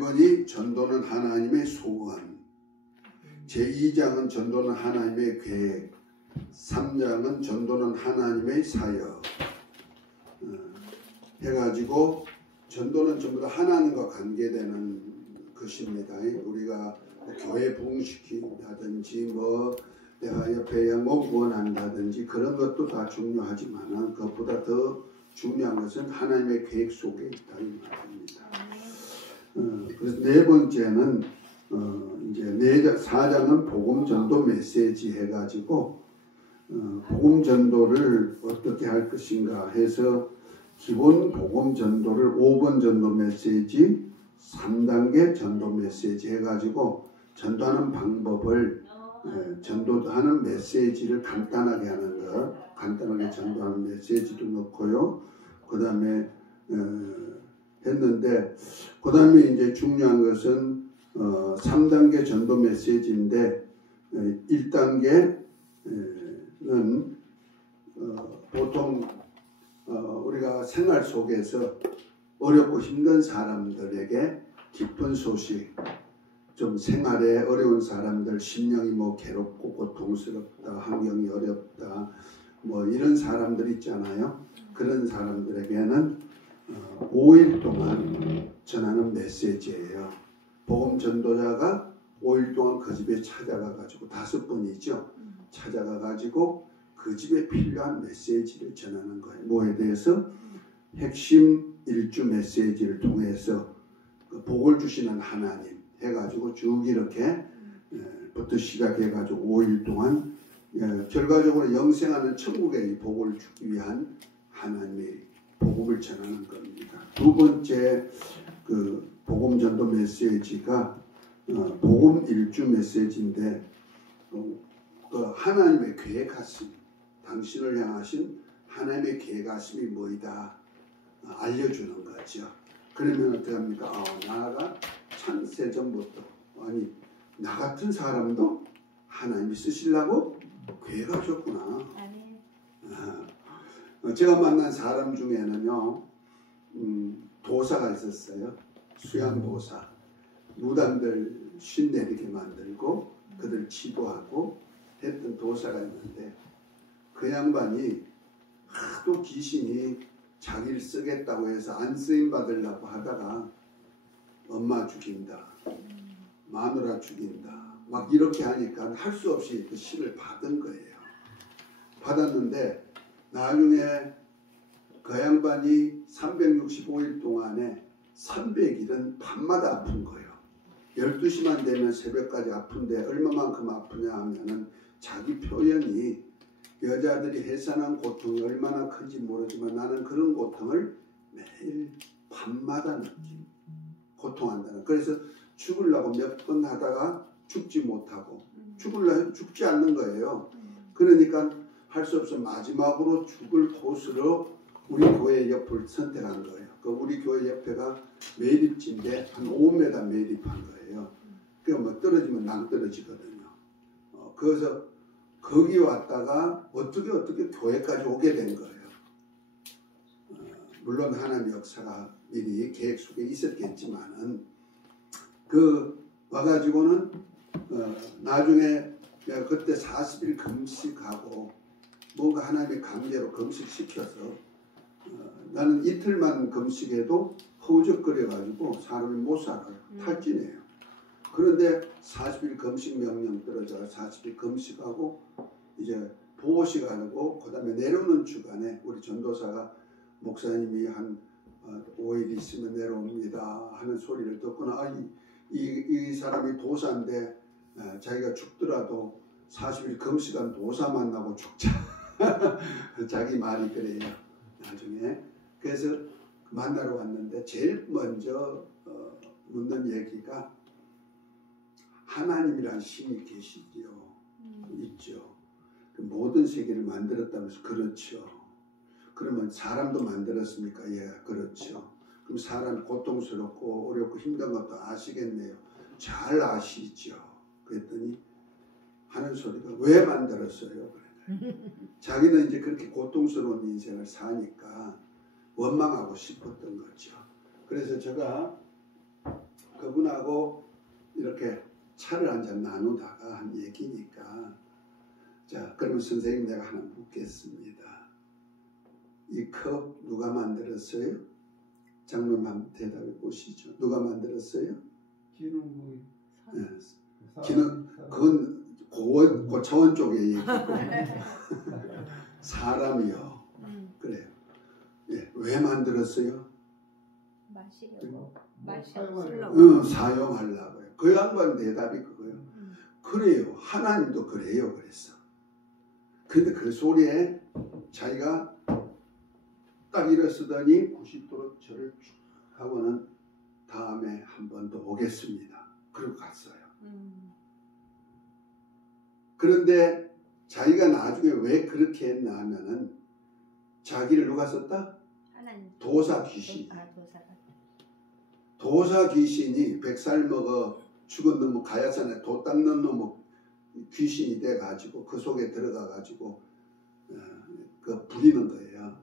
1번이 전도는 하나님의 소원, 제2장은 전도는 하나님의 계획, 3장은 전도는 하나님의 사역 해가지고 전도는 전부 다 하나님과 관계되는 것입니다. 우리가 교회 부흥시킨다든지 뭐 내가 옆에 구원한다든지 그런 것도 다 중요하지만 그것보다 더 중요한 것은 하나님의 계획 속에 있다 이 말입니다. 그래서 네 번째는 이제 4장은 복음 전도 메시지 해가지고 복음 전도를 어떻게 할 것인가 해서 기본 복음 전도를 5번 전도 메시지, 3단계 전도 메시지 해가지고 전도하는 방법을 전도하는 메시지를 간단하게 하는 것, 간단하게 전도하는 메시지도 넣고요. 그 다음에 했는데 그 다음에 이제 중요한 것은 3단계 전도 메시지인데 1단계는 보통 우리가 생활 속에서 어렵고 힘든 사람들에게 기쁜 소식, 좀 생활에 어려운 사람들, 심령이 뭐 괴롭고 고통스럽다, 환경이 어렵다, 뭐 이런 사람들 있잖아요. 그런 사람들에게는 5일 동안 전하는 메시지예요. 복음 전도자가 5일 동안 그 집에 찾아가 가지고 5번이죠. 찾아가 가지고 그 집에 필요한 메시지를 전하는 거예요. 뭐에 대해서? 핵심 일주 메시지를 통해서 그 복을 주시는 하나님 해가지고 쭉 이렇게 부터 시작해가지고 5일 동안 결과적으로 영생하는 천국의 복을 주기 위한 하나님의 복음을 전하는 겁니다. 두 번째 그 복음 전도 메시지가 복음 일주 메시지인데 하나님의 계획하심, 당신을 향하신 하나님의 계획하심이 뭐이다 알려주는 거죠. 그러면 어떻게 합니까? 나가 창세전부터 아니 나 같은 사람도 하나님이 쓰시려고 계획하셨구나. 제가 만난 사람 중에는요 도사가 있었어요. 수양도사. 무당들 신내리게 만들고 그들 지도하고 했던 도사가 있는데 그 양반이 하도 귀신이 자기를 쓰겠다고 해서 안 쓰임 받으려고 하다가 엄마 죽인다, 마누라 죽인다 막 이렇게 하니까 할 수 없이 그 신을 받은 거예요. 받았는데 나중에 그 양반이 365일 동안에 300일은 밤마다 아픈 거예요. 12시만 되면 새벽까지 아픈데 얼마만큼 아프냐 하면은 자기 표현이 여자들이 해산한 고통이 얼마나 큰지 모르지만 나는 그런 고통을 매일 밤마다 느끼고 고통한다는. 그래서 죽으려고 몇 번 하다가 죽지 못하고 죽으려고 죽지 않는 거예요. 그러니까 할 수 없어 마지막으로 죽을 곳으로 우리 교회 옆을 선택한 거예요. 그 우리 교회 옆에가 매립지인데 한 5m 매립한 거예요. 그러니까 뭐 떨어지면 낭떠러지거든요. 그래서 거기 왔다가 어떻게 교회까지 오게 된 거예요. 물론 하나님의 역사가 미리 계획 속에 있었겠지만은 그 와가지고는 나중에 내가 그때 40일 금식하고 뭔가 하나님의 강제로 금식시켜서 나는 이틀만 금식해도 허우적거려가지고 사람이 못 살아요. 탈진해요. 그런데 40일 금식 명령 떨어져 40일 금식하고 이제 보호시간이고 그 다음에 내려오는 주간에 우리 전도사가 목사님이 한 5일 있으면 내려옵니다 하는 소리를 듣거나 이 사람이 도사인데 자기가 죽더라도 40일 금식한 도사 만나고 죽자 자기 말이 그래요. 나중에 그래서 만나러 왔는데 제일 먼저 묻는 얘기가 하나님이란 신이 계시지요. 있죠. 모든 세계를 만들었다면서 그렇죠. 그러면 사람도 만들었습니까? 예, 그렇죠. 그럼 사람 고통스럽고 어렵고 힘든 것도 아시겠네요. 잘 아시죠. 그랬더니 하는 소리가 왜 만들었어요? 그래. 자기는 이제 그렇게 고통스러운 인생을 사니까 원망하고 싶었던 거죠. 그래서 제가 그 저분하고 이렇게 차를 한잔 나누다가 한 얘기니까 자 그러면 선생님 내가 하나 묻겠습니다. 이 컵 누가 만들었어요? 장로님 한번 대답해 보시죠. 누가 만들었어요? 기능부위. 네. 기능 그건 고차원 쪽의 얘기고 사람이요. 그래요. 예, 왜 만들었어요? 마시려고. 사용하려고요. 그 양반 대답이 그거예요. 그래요. 하나님도 그래요. 그랬어. 근데 그 소리에 자기가 딱 일어서더니 90도로 저를 쭉 하고는 다음에 한 번 더 오겠습니다. 그러고 갔어요. 그런데 자기가 나중에 왜 그렇게 했나 하면은 자기를 누가 썼다? 하나님. 도사 귀신이. 도사 귀신이 100살 먹어 죽은 놈 가야산에 도 닦는 놈 귀신이 돼가지고 그 속에 들어가가지고 그 부리는 거예요.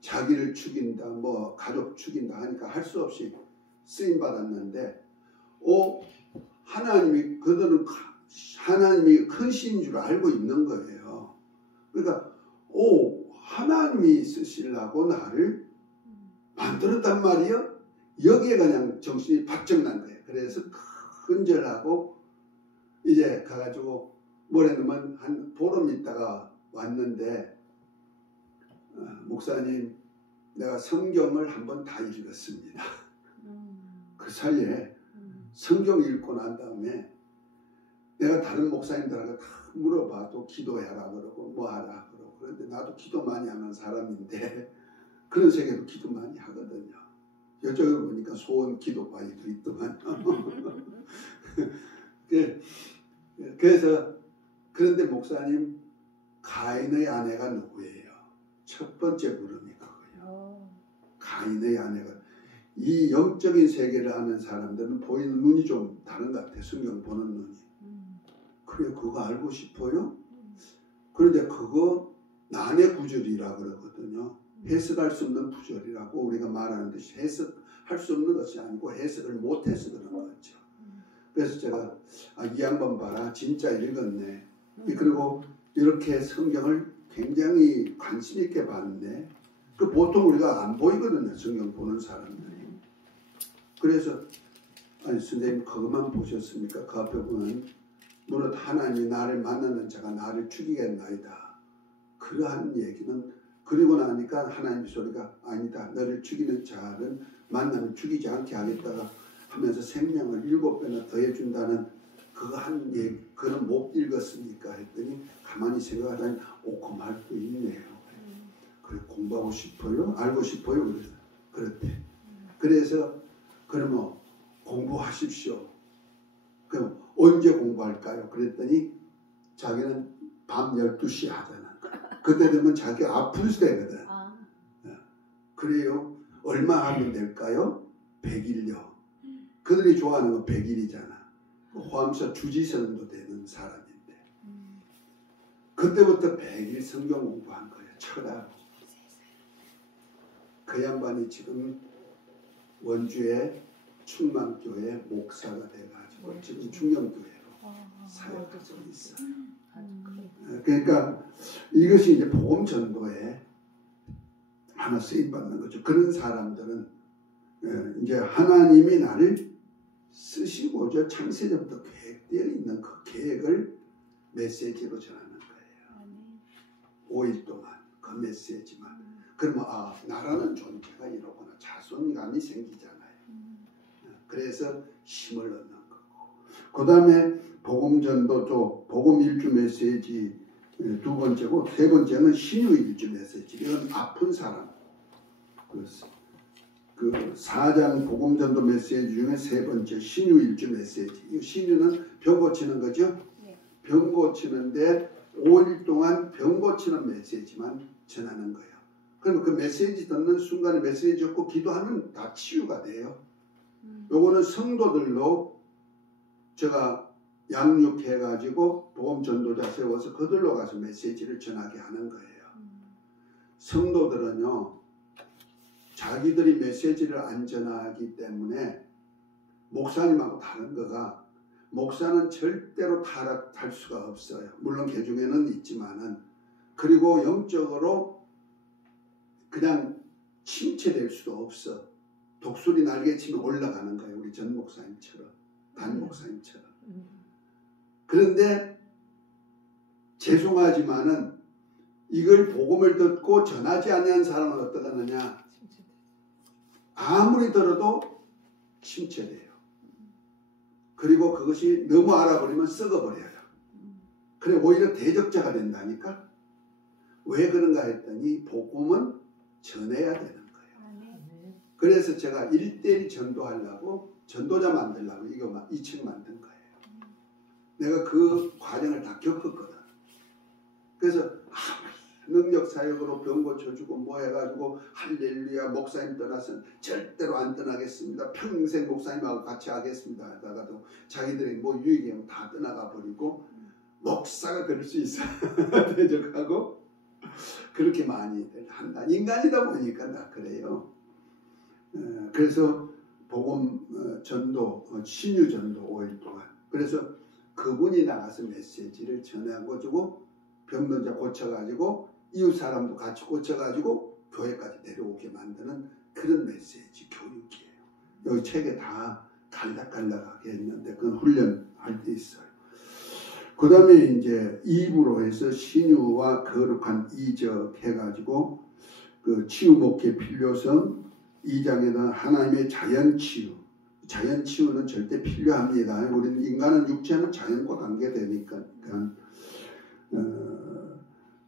자기를 죽인다, 뭐 가족 죽인다 하니까 할 수 없이 쓰임 받았는데, 하나님이 그들은 하나님이 큰 신인 줄 알고 있는 거예요. 그러니까 하나님이 쓰시려고 나를 만들었단 말이요. 여기에 그냥 정신이 바짝 난 거예요. 그래서 큰절하고 이제 가가지고 뭐래냐면 한 보름 있다가 왔는데 목사님 내가 성경을 한번 다 읽었습니다. 그 사이에 성경 읽고 난 다음에 내가 다른 목사님들하고 다 물어봐도 기도해라 그러고 뭐 하라 그러고 그런데 나도 기도 많이 하는 사람인데 그런 세계도 기도 많이 하거든요. 여쭤 보니까 소원 기도바위도 있더만. 그래서 그런데 목사님 가인의 아내가 누구예요? 첫 번째 물음이 그거예요. 가인의 아내가 이 영적인 세계를 아는 사람들은 보이는 눈이 좀 다른 것 같아요. 성경 보는 눈이. 그래 그거 알고 싶어요? 그런데 그거 난의 구절이라 그러거든요. 해석할 수 없는 구절이라고 우리가 말하는 듯이 해석할 수 없는 것이 아니고 해석을 못해서 그런 거죠. 그래서 제가 이 양반 봐라 진짜 읽었네. 그리고 이렇게 성경을 굉장히 관심 있게 봤네. 그 보통 우리가 안 보이거든요. 성경 보는 사람들이. 그래서 아니 선생님 그것만 보셨습니까? 그 앞에 보면 무릇 하나님이 나를 만나는 자가 나를 죽이겠나이다. 그러한 얘기는 그리고 나니까 하나님의 소리가 아니다. 너를 죽이는 자는 만나면 죽이지 않게 하겠다가 하면서 생명을 7배나 더해준다는 그거 한 얘기 그는 못 읽었습니까? 했더니 가만히 생각하다니 그 말도 있네요. 그래 공부하고 싶어요? 알고 싶어요? 그랬대. 그래서 그러면 공부하십시오. 그럼 언제 공부할까요? 그랬더니 자기는 밤 12시에 하잖아. 그때 되면 자기 아플 때거든. 그래요? 얼마 하면 될까요? 100일요. 그들이 좋아하는 건 100일이잖아. 호암사 주지선도 되는 사람인데. 그때부터 100일 성경 공부한 거예요. 철학. 그 양반이 지금 원주의 충만교회 목사가 돼가지고 지금 충영교회로 사역하고 있어요. 그러니까 이것이 이제 복음 전도에 하나 쓰임 받는 거죠. 그런 사람들은 이제 하나님이 나를 쓰시고자 창세전부터 계획되어 있는 그 계획을 메시지로 전하는 거예요. 5일 동안 그 메시지만. 그러면 나라는 존재가 이러구나 자존감이 생기잖아요. 그래서 힘을 얻는 거고. 그 다음에 복음전도조 복음일주 메시지 두 번째고 세 번째는 신유일주 메시지. 이건 아픈 사람. 그 4장 복음전도 메시지 중에 세 번째 신유일주 메시지. 이 신유는 병 고치는 거죠. 병 고치는데 5일 동안 병 고치는 메시지만 전하는 거예요. 그럼 그 메시지 듣는 순간에 메시지 듣고 기도하면 다 치유가 돼요. 요거는 성도들로 제가 양육해가지고 복음 전도자 세워서 그들로 가서 메시지를 전하게 하는 거예요. 성도들은요 자기들이 메시지를 안 전하기 때문에 목사님하고 다른 거가 목사는 절대로 타락할 수가 없어요. 물론 개중에는 있지만은 그리고 영적으로 그냥 침체될 수도 없어. 독수리 날개치면 올라가는 거예요. 우리 전 목사님처럼, 단 목사님처럼. 그런데 죄송하지만은 이걸 복음을 듣고 전하지 않는 사람은 어떻게 하느냐? 아무리 들어도 침체돼요. 그리고 그것이 너무 알아버리면 썩어버려요. 그래 오히려 대적자가 된다니까. 왜 그런가 했더니 복음은 전해야 되는 거예요. 그래서 제가 1:1 전도하려고 전도자 만들려고 이 책 만든 거예요. 내가 그 과정을 다 겪었거든. 그래서 능력사역으로 병 고쳐주고 뭐 해가지고 할렐루야 목사님 떠나서는 절대로 안 떠나겠습니다. 평생 목사님하고 같이 하겠습니다. 하다가도 자기들이 뭐 유익이면 다 떠나가 버리고 목사가 그럴 수 있어. 대적하고 그렇게 많이 한다. 인간이다 보니까 다 그래요. 그래서 복음 전도 신유 전도 5일 동안 그래서 그분이 나가서 메시지를 전하고 주고 병든 자 고쳐가지고 이웃 사람도 같이 고쳐가지고 교회까지 데려오게 만드는 그런 메시지 교육이에요. 여기 책에 다 갈락갈락하게 했는데 그건 훈련할 때 있어요. 그 다음에 이제 2부로 해서 신유와 거룩한 이적 해가지고 그 치유 목회 필요성 2장에는 하나님의 자연치유. 자연치유는 절대 필요합니다. 우리는 인간은 육체는 자연과 관계되니까.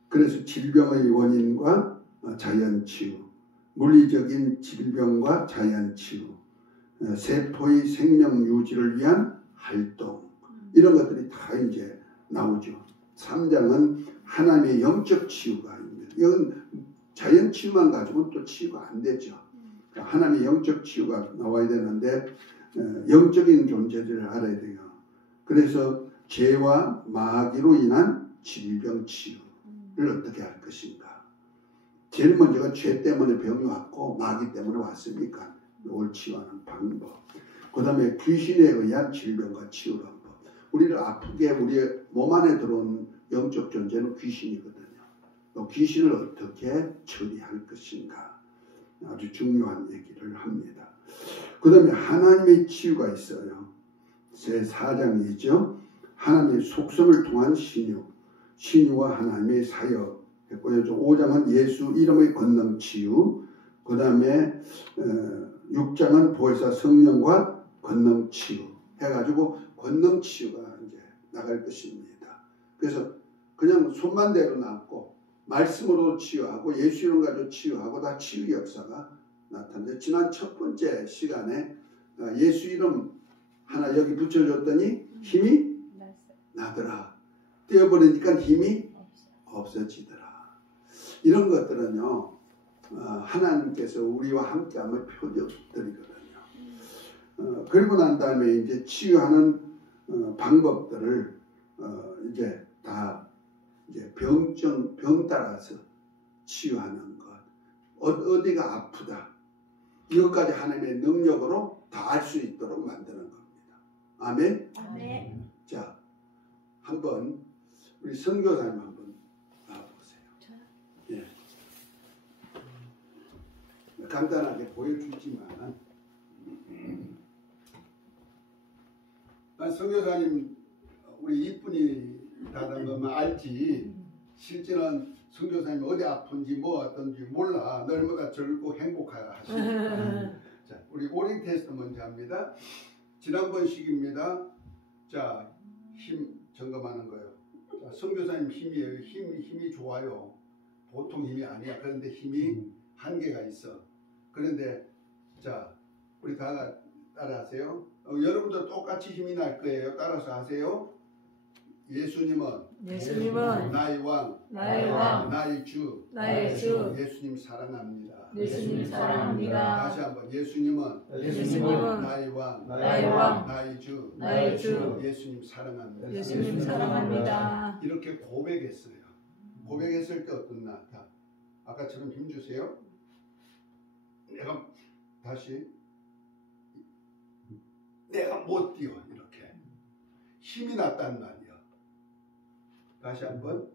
그래서 질병의 원인과 자연치유, 물리적인 질병과 자연치유, 세포의 생명 유지를 위한 활동 이런 것들이 다 이제 나오죠. 3장은 하나님의 영적 치유가 있습니다. 이건 자연치유만 가지고는 또 치유가 안 되죠. 하나님의 영적 치유가 나와야 되는데 영적인 존재들을 알아야 돼요. 그래서 죄와 마귀로 인한 질병 치유를 어떻게 할 것인가. 제일 먼저가 죄 때문에 병이 왔고 마귀 때문에 왔으니까 이걸 치유하는 방법. 그 다음에 귀신에 의한 질병과 치유하는 법. 우리를 아프게 우리의 몸 안에 들어온 영적 존재는 귀신이거든요. 또 귀신을 어떻게 처리할 것인가. 아주 중요한 얘기를 합니다. 그 다음에 하나님의 치유가 있어요. 제 4장이죠. 하나님의 속성을 통한 신유, 신유와 하나님의 사역 했고요. 5장은 예수 이름의 권능 치유, 그 다음에 6장은 보혜사 성령과 권능 치유 해가지고 권능 치유가 이제 나갈 것입니다. 그래서 그냥 손만 대로 낫고 말씀으로 치유하고 예수 이름 가지고 치유하고 다 치유 역사가 나타나요. 지난 첫 번째 시간에 예수 이름 하나 여기 붙여줬더니 힘이 나더라. 떼어버리니까 힘이 없어지더라. 이런 것들은요 하나님께서 우리와 함께하는 표적들이거든요. 그리고 난 다음에 이제 치유하는 방법들을 이제 다 이제 병 따라서 치유하는 것. 어디가 아프다. 이것까지 하나님의 능력으로 다 알 수 있도록 만드는 겁니다. 아멘. 아멘. 자, 한번 우리 선교사님 한번 나와보세요. 예. 간단하게 보여주지만 선교사님 우리 이쁜이라는 것만 알지 실제는 선교사님이 어디 아픈지 뭐 어떤지 몰라. 날마다 즐겁고 행복하야 하시니까. 자, 우리 오링 테스트 먼저 합니다. 지난번 식입니다. 자, 힘 점검하는 거예요. 자, 선교사님 힘이에요. 힘이 좋아요. 보통 힘이 아니야. 그런데 힘이 한계가 있어. 그런데 자, 우리 다 따라하세요. 여러분도 똑같이 힘이 날 거예요. 따라서 하세요. 예수님은 나의 왕, 나의 주, 예수님 사랑합니다. 예수님 사랑합니다. 다시 한번 예수님은 나의 왕, 나의 주, 예수님 사랑합니다. 예수님 사랑합니다. 이렇게 고백했어요. 고백했을 때 어떤 나? 아까처럼 힘 주세요. 내가 다시 내가 못 뛰어 이렇게 힘이 났단 말이야. 다시 한번.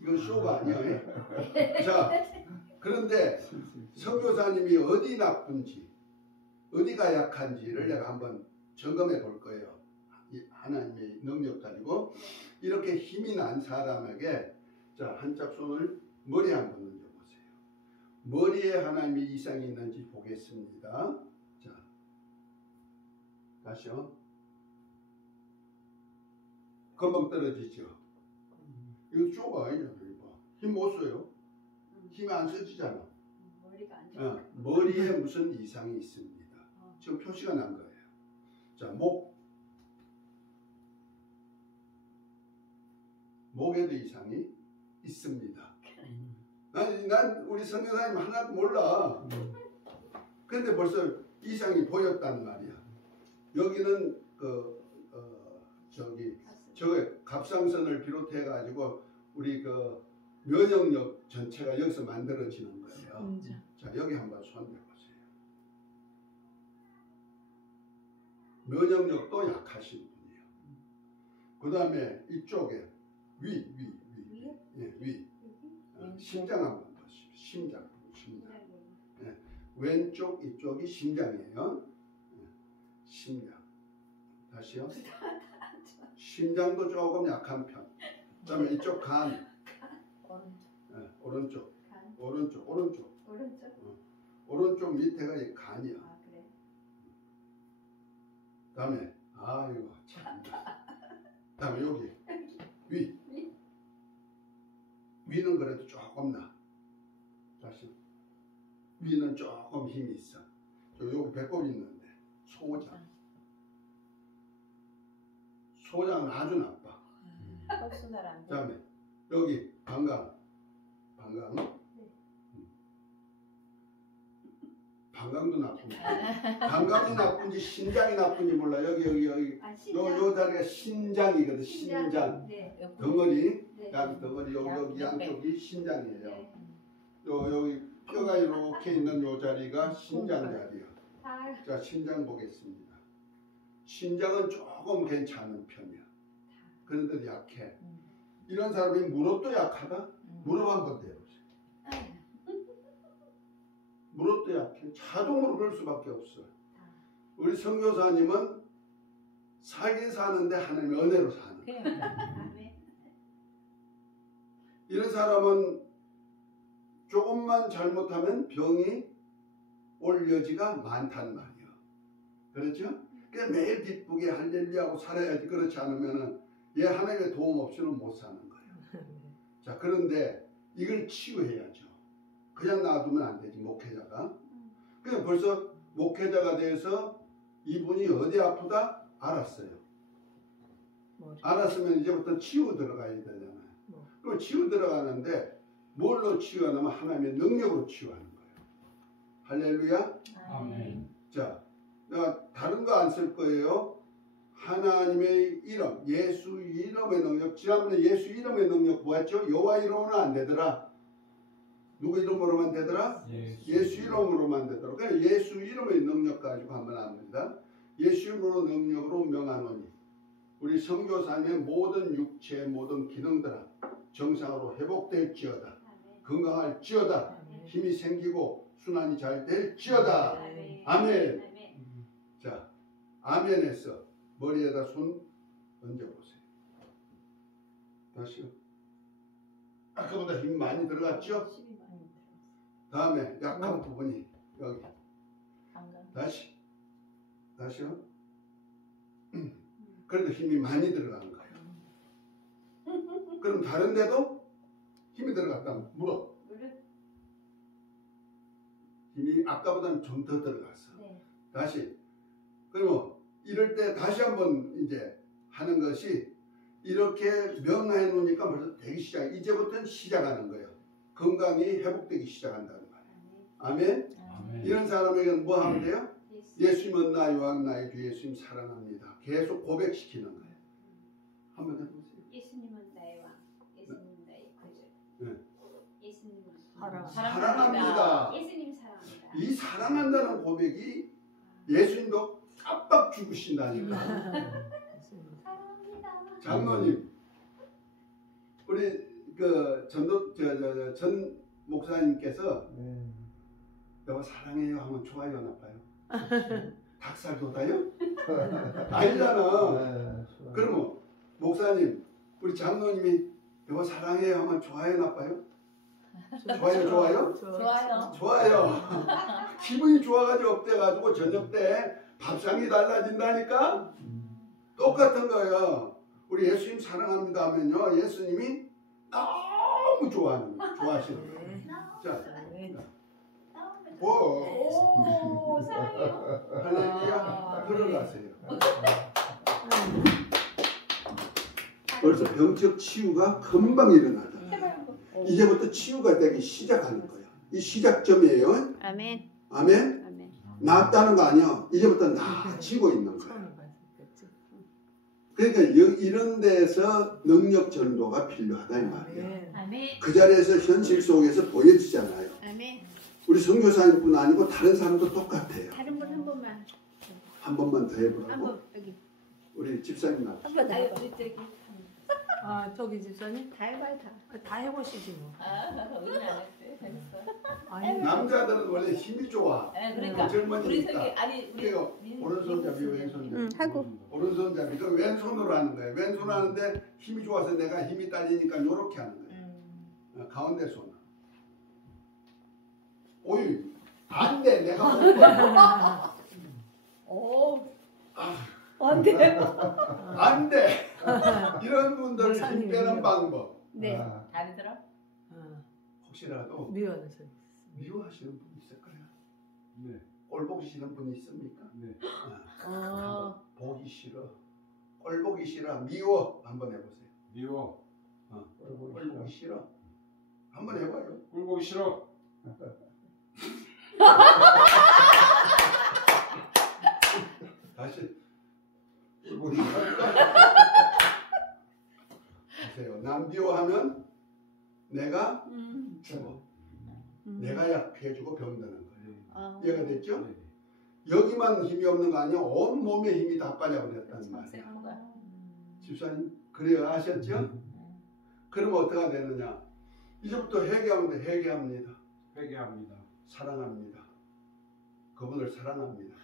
이건 쇼가 아니야. 자, 그런데 선교사님이 어디 나쁜지 어디가 약한지를 내가 한번 점검해 볼 거예요. 하나님의 능력 가지고 이렇게 힘이 난 사람에게 자, 한짝 손을 머리에 한번 얹어보세요. 머리에 하나님의 이상이 있는지 보겠습니다. 자, 다시요. 금방 떨어지죠. 이거 쪼가 아니잖아. 힘 못 써요. 힘이 안 써지잖아. 머리가 안 좋아. 머리에 무슨 이상이 있습니다. 지금 표시가 난 거예요. 자, 목에도 이상이 있습니다. 난 우리 선교사님 하나도 몰라. 근데 벌써 이상이 보였단 말이야. 여기는 저 갑상선을 비롯해 가지고 우리 면역력 전체가 여기서 만들어지는 거예요. 자, 여기 한번 손 대보세요. 면역력도 약하신 분이에요. 그 다음에 이쪽에 위. 심장 한번 보시죠. 심장. 예, 왼쪽 이쪽이 심장이에요. 심장. 다시요. 심장도 조금 약한 편. 그 다음에 이쪽 간. 오른쪽. 오른쪽 밑에가 이 간이야. 아, 그래? 다음에 이거 참. 다음에 여기 위. 위는 그래도 조금 나. 다시. 위는 조금 힘이 있어. 여기 배꼽 있는데 소장은 아주 나빠. 다음에 여기 방광. 방광도 나쁜지. 방광이 나쁜지 신장이 나쁜지 몰라. 여기. 요 자리가 신장이거든. 신장. 네. 덩어리. 네. 덩어리 여기 양쪽이 신장이에요. 여기 뼈가 이렇게 있는 요 자리가 신장 자리야. 자, 신장 보겠습니다. 신장은 조금 괜찮은 편이야. 그런데 약해. 이런 사람이 무릎도 약하다? 무릎 한번 대보세요. 무릎도 약해. 자동으로 그럴 수밖에 없어요. 우리 선교사님은 살긴 사는데 하나님의 은혜로 사는 거예요. 이런 사람은 조금만 잘못하면 병이 올 여지가 많단 말이에요. 그렇죠? 그냥 매일 기쁘게 할렐루야하고 살아야지. 그렇지 않으면 얘 하나님의 도움 없이는 못 사는 거예요. 자, 그런데 이걸 치유해야죠. 그냥 놔두면 안 되지, 목회자가. 그냥 벌써 목회자가 돼서 이분이 어디 아프다? 알았어요. 알았으면 이제부터 치유 들어가야 되잖아요. 그럼 치유 들어가는데 뭘로 치유하냐면 하나님의 능력으로 치유하는 거예요. 할렐루야. 아멘. 자, 내가 다른 거 안 쓸 거예요. 하나님의 이름, 예수 이름의 능력. 지난번에 예수 이름의 능력 뭐였죠? 여호와 이름으로는 안 되더라. 누구 이름으로만 되더라? 예수 이름으로만 되더라. 그냥 예수 이름의 능력 가지고 한번 합니다. 예수 이름으로 능력으로 명하노니 우리 선교사님의 모든 육체의 모든 기능들아 정상으로 회복될지어다. 건강할지어다. 힘이 생기고 순환이 잘 될지어다. 아멘. 자, 아멘에서 머리에다 손 얹어보세요. 다시요. 아까보다 힘 많이 들어갔죠? 다음에 약한 부분이 여기. 다시요. 그래도 힘이 많이 들어간 거예요. 그럼 다른 데도 힘이 들어갔다면 무릎. 힘이 아까보다는 좀 더 들어갔어. 다시. 그러면 이럴 때 다시 한번 이제 하는 것이 이렇게 명하해 놓으니까 벌써 되기 시작. 이제부터는 시작하는 거예요. 건강이 회복되기 시작한다는 거예요. 아멘. 이런 사람에게는 뭐 하면 돼요? 예수님은 나의 왕, 나의 주 예수님 사랑합니다. 계속 고백시키는 거예요. 한번 해보세요. 예수님은 나의 왕, 예수님은 나의 구주. 예수님은 사랑합니다. 예수님 사랑합니다. 이 사랑한다는 고백이 예수님도 죽으신다니까. 사랑합니다. 장로님, 우리 그 전 목사님께서 여보 사랑해요 하면 좋아요 나빠요? 닭살 돋아요? 아니잖아. 그러면 목사님, 우리 장로님이 여보 사랑해요 하면 좋아요 나빠요? 좋아요? 좋아요. 좋아요. 기분이 좋아가지고 업돼가지고 저녁 때 밥상이 달라진다니까? 똑같은 거예요. 우리 예수님 사랑합니다 하면요, 예수님이 너무 좋아하는 거예요. 좋아하시는 거예요. 자, 오, 사랑해요. 할렐루야. 들어가세요. 벌써 병적 치유가 금방 일어나죠. 이제부터 치유가 되기 시작하는 거예요. 이 시작점이에요. 아멘. 아멘. 아멘. 나았다는 거 아니야. 이제부터 나아지고 있는 거예요. 그러니까 이런 데서 능력 전도가 필요하다 이 말이에요. 아멘. 그 자리에서 현실 속에서 보여지잖아요. 아멘. 우리 선교사님뿐 아니고 다른 사람도 똑같아요. 다른 분 한 번만. 한 번만 더 해보라고. 한번 여기. 우리 집사님 나. 한 번 더. 아유, 우리 저기. 아 저기 집사님 다 해봐요 다. 다 해보시지 뭐. 우리는 안 했어요. 잘했어. 아니 남자들은 원래 힘이 좋아. 그러니까 우리 젊은이니까. 저기 아니 우리 그래요. 오른손잡이 왼손잡이. 응 하고. 오른손잡이. 그 왼손으로 하는 거예요. 왼손 하는데 힘이 좋아서 내가 힘이 딸리니까 이렇게 하는 거예요. 가운데 손. 오이 안 돼. 내가 못 봐. 오. 안 돼요. 안 돼. 이런 분들 힘 목사님이 빼는 방법. 네. 다르더라. 혹시라도 미워하는 사람. 미워하시는 분 있을까요? 네. 꼴 보기 싫은 분 있습니까? 네. 보기 싫어. 꼴 보기 싫어. 미워. 한번 해보세요. 미워. 꼴 보기 싫어. 한번 해봐요. 꿀 보기 싫어. 다시. 꼴 보기 싫어. 보세요. 남 미워하면 내가 죽어. 내가 약해지고 병드는 거예요. 이해가 됐죠? 네. 여기만 힘이 없는 거 아니야? 온 몸에 힘이 다 빠져버렸다는 말이에요. 쎄한 거야. 집사님, 그래요? 아셨죠? 그러면 어떻게 되느냐? 이제부터 회개하면 돼. 회개합니다. 회개합니다. 사랑합니다. 그분을 사랑합니다.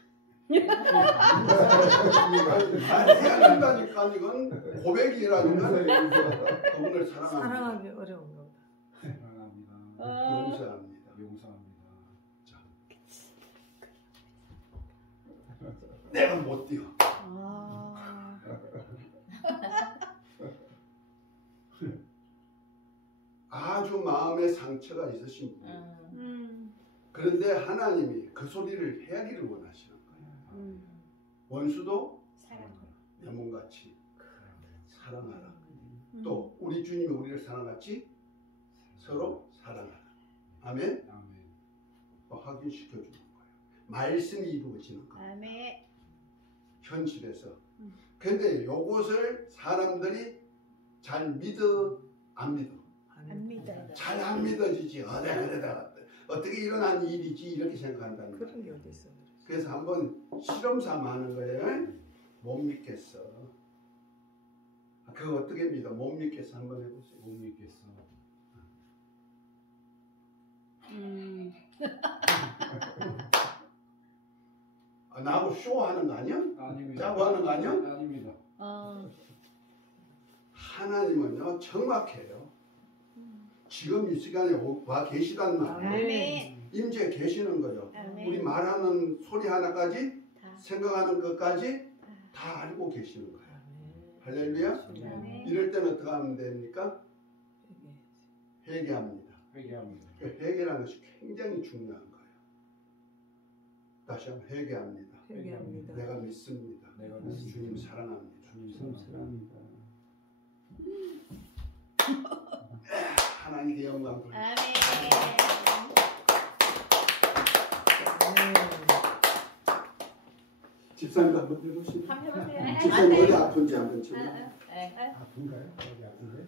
아니, 해야 이건 고백이라니까. 그분을 사랑합니다. 사랑하기 어려운가 보다. 사랑합니다. 용서합니다. 용서합니다. 자. 내가 못 뛰어. 아주 마음에 상처가 있으신 분. 그런데 하나님이 그 소리를 해야기를 원하시는 거예요. 원수도 내 몸같이 사랑하라. 또 우리 주님이 우리를 사랑같이 서로 사랑하라. 아멘. 아멘. 확인시켜 주는 거예요. 말씀이 이루어지는 거예요. 아멘. 현실에서. 근데 요것을 사람들이 잘 믿어 안 믿어? 안 믿어요. 잘 안 믿어지지. 그러다가 어떻게 일어난 일이지 이렇게 생각한다는 거예요. 그런 게 어디 있어? 그래서 한번 실험 삼아 하는 거예요. 못 믿겠어. 그거 어떻게 믿어? 못 믿겠어. 한번 해보세요. 못 믿겠어. 나하고 쇼하는 거 아니야? 아닙니다. 짜고 하는 거 아니야? 아닙니다. 하나님은요 정확해요. 지금 이 시간에 와 계시단 말이에요. 아멘. 임재 계시는 거예요. 아멘. 우리 말하는 소리 하나까지 다. 생각하는 것까지 다 알고 계시는 거예요. 할렐루야. 아멘. 이럴 때는 어떻게 하면 됩니까? 회개합니다. 회개합니다. 그 회개라는 것이 굉장히 중요한 거예요. 다시 한번 회개합니다. 회개합니다. 내가 믿습니다. 내가 주님 사랑합니다. 주님 사랑합니다. 하나님께 영광 돌립니다. 아멘. 집사님도 한번 해보시죠. 한번 해보세요. 집사님 어디 아픈지 한번 쳐. 아픈가요? 어디 아픈데?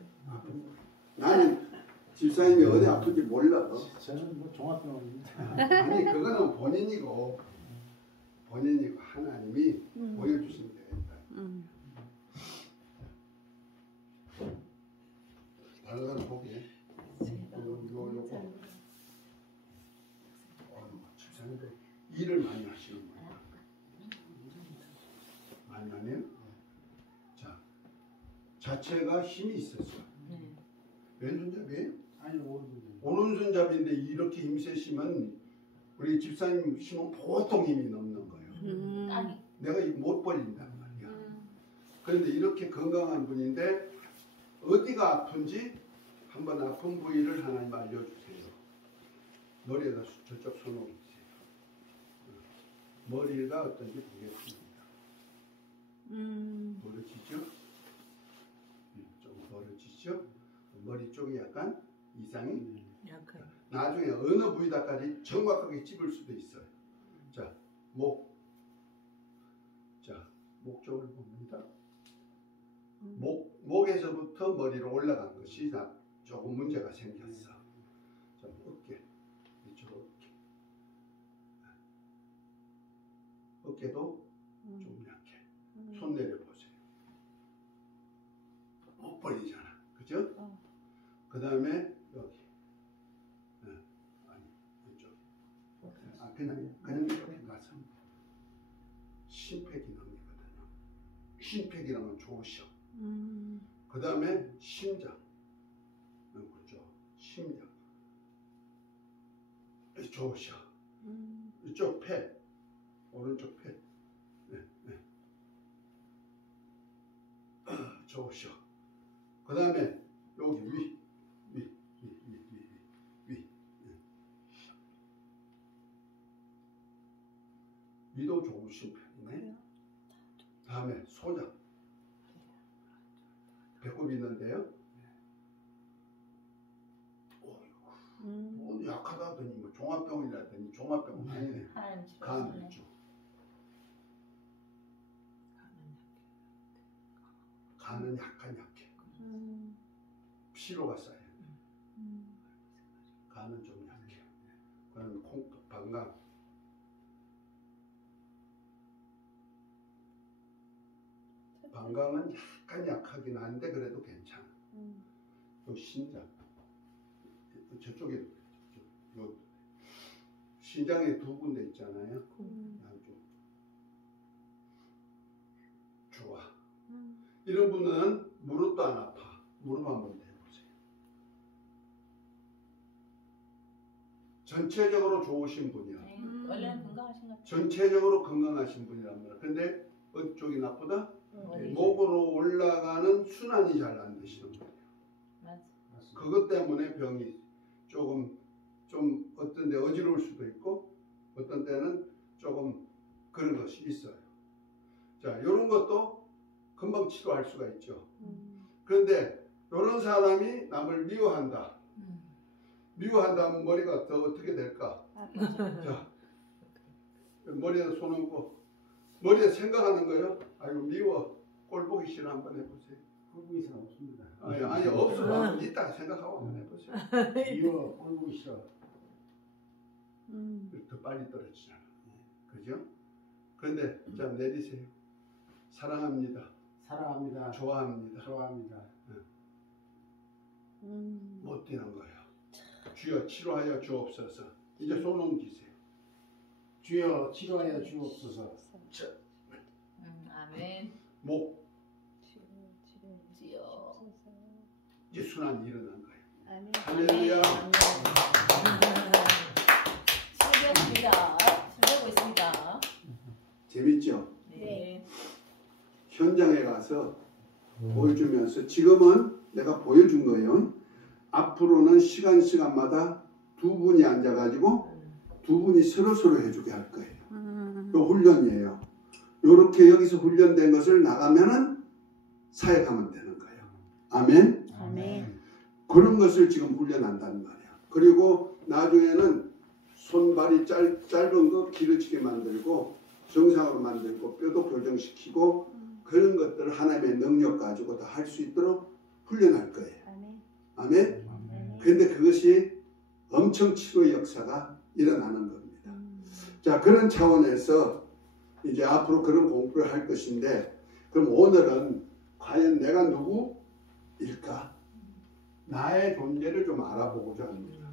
나는 집사님이 어디 아픈지 몰라. 저는 뭐 종합병원입니다. 아니 그거는 본인이고 하나님이 오늘 아니에요? 자, 자체가 힘이 있었어. 왼손잡이에요? 아니 오른손. 오른손잡이인데 이렇게 힘 세시면 우리 집사님 힘은 보통 힘이 넘는 거예요. 아니. 내가 못 버린단 말이야. 그런데 이렇게 건강한 분인데 어디가 아픈지 한번 아픈 부위를 하나님 알려주세요. 머리에다 저쪽 손 올리세요. 머리가 어떤지 보겠습니다. 벌어지죠? 좀 벌어지죠? 머리 쪽이 약간 이상이 약간. 나중에 어느 부위다까지 정확하게 찝을 수도 있어요. 자, 목. 자, 목 쪽을 봅니다. 목에서부터 머리로 올라간 것이 조금 문제가 생겼어. 자, 어깨. 이쪽 어깨. 어깨도 좀 약해. 손 내려보세요. 못 벌리잖아. 그죠? 그 다음에 여기. 아니, 이쪽. 그냥 이렇게 가서 심폐기능이거든요. 심폐기능은 좋으셔. 그 다음에 심장. 그렇죠. 심장. 좋으셔. 이쪽 폐. 오른쪽 폐. 좋으셔. 그 다음에 여기 위. 위도 좋으신 편이네. 다음에 소장. 배꼽 있는데요. 뭐 약하다 하더니 뭐 종합병이라더니 종합병은 아니네. 간 있죠. 간은 약간 약해. 피로가 쌓여. 간은 좀 약해. 그럼 콩떡, 방광. 방광은 약간 약하긴 한데 그래도 괜찮아. 또 신장. 저쪽에 신장에 두 군데 있잖아요. 양쪽. 좋아. 이런 분은 무릎도 안 아파. 무릎 한번 대보세요. 전체적으로 좋으신 분이야. 원래는 건강하신 것 같아요. 전체적으로 건강하신 분이란 말이야. 근데 어쪽이 나쁘다? 목으로 올라가는 순환이 잘 안 되시는 거예요. 그것 때문에 병이 조금 좀 어떤 데 어지러울 수도 있고 어떤 때는 조금 그런 것이 있어요. 자, 이런 것도 금방 치료할 수가 있죠. 그런데 이런 사람이 남을 미워한다. 미워한다면 머리가 더 어떻게 될까? 자, 머리에 손 얹고 머리에 생각하는 거예요. 아이고 미워. 꼴 보기 싫어. 한번 해보세요. 꼴 보기 싫어 없습니다. 아니 없어. 이따 생각하고 한번 해보세요. 미워 꼴 보기 싫어. 더 빨리 떨어지잖아. 그죠? 그런데 자 내리세요. 사랑합니다. 사랑합니다. 좋아합니다. 좋아합니다. 못 뛰는 거예요. 주여 치료하여 주옵소서. 이제 손 옮기세요. 주여 치료하여 주옵소서. 자, 아멘. 목 주여. 이제 순환이 일어난 거예요. 아멘. 할렐루야. 치료되었습니다. 치료되고 있습니다. 재밌죠? 네. 현장에 가서 보여주면서 지금은 내가 보여준 거예요. 앞으로는 시간마다 두 분이 앉아가지고 두 분이 서로 해주게 할 거예요. 요 훈련이에요. 요렇게 여기서 훈련된 것을 나가면은 사역하면 되는 거예요. 아멘? 아멘. 그런 것을 지금 훈련한단 말이야. 그리고 나중에는 손발이 짧은 거 길어지게 만들고 정상으로 만들고 뼈도 교정시키고 그런 것들을 하나님의 능력 가지고 다 할 수 있도록 훈련할 거예요. 아멘. 아멘? 그런데 그것이 엄청 치료의 역사가 일어나는 겁니다. 자, 그런 차원에서 이제 앞으로 그런 공부를 할 것인데 그럼 오늘은 과연 내가 누구일까? 나의 존재를 좀 알아보고자 합니다.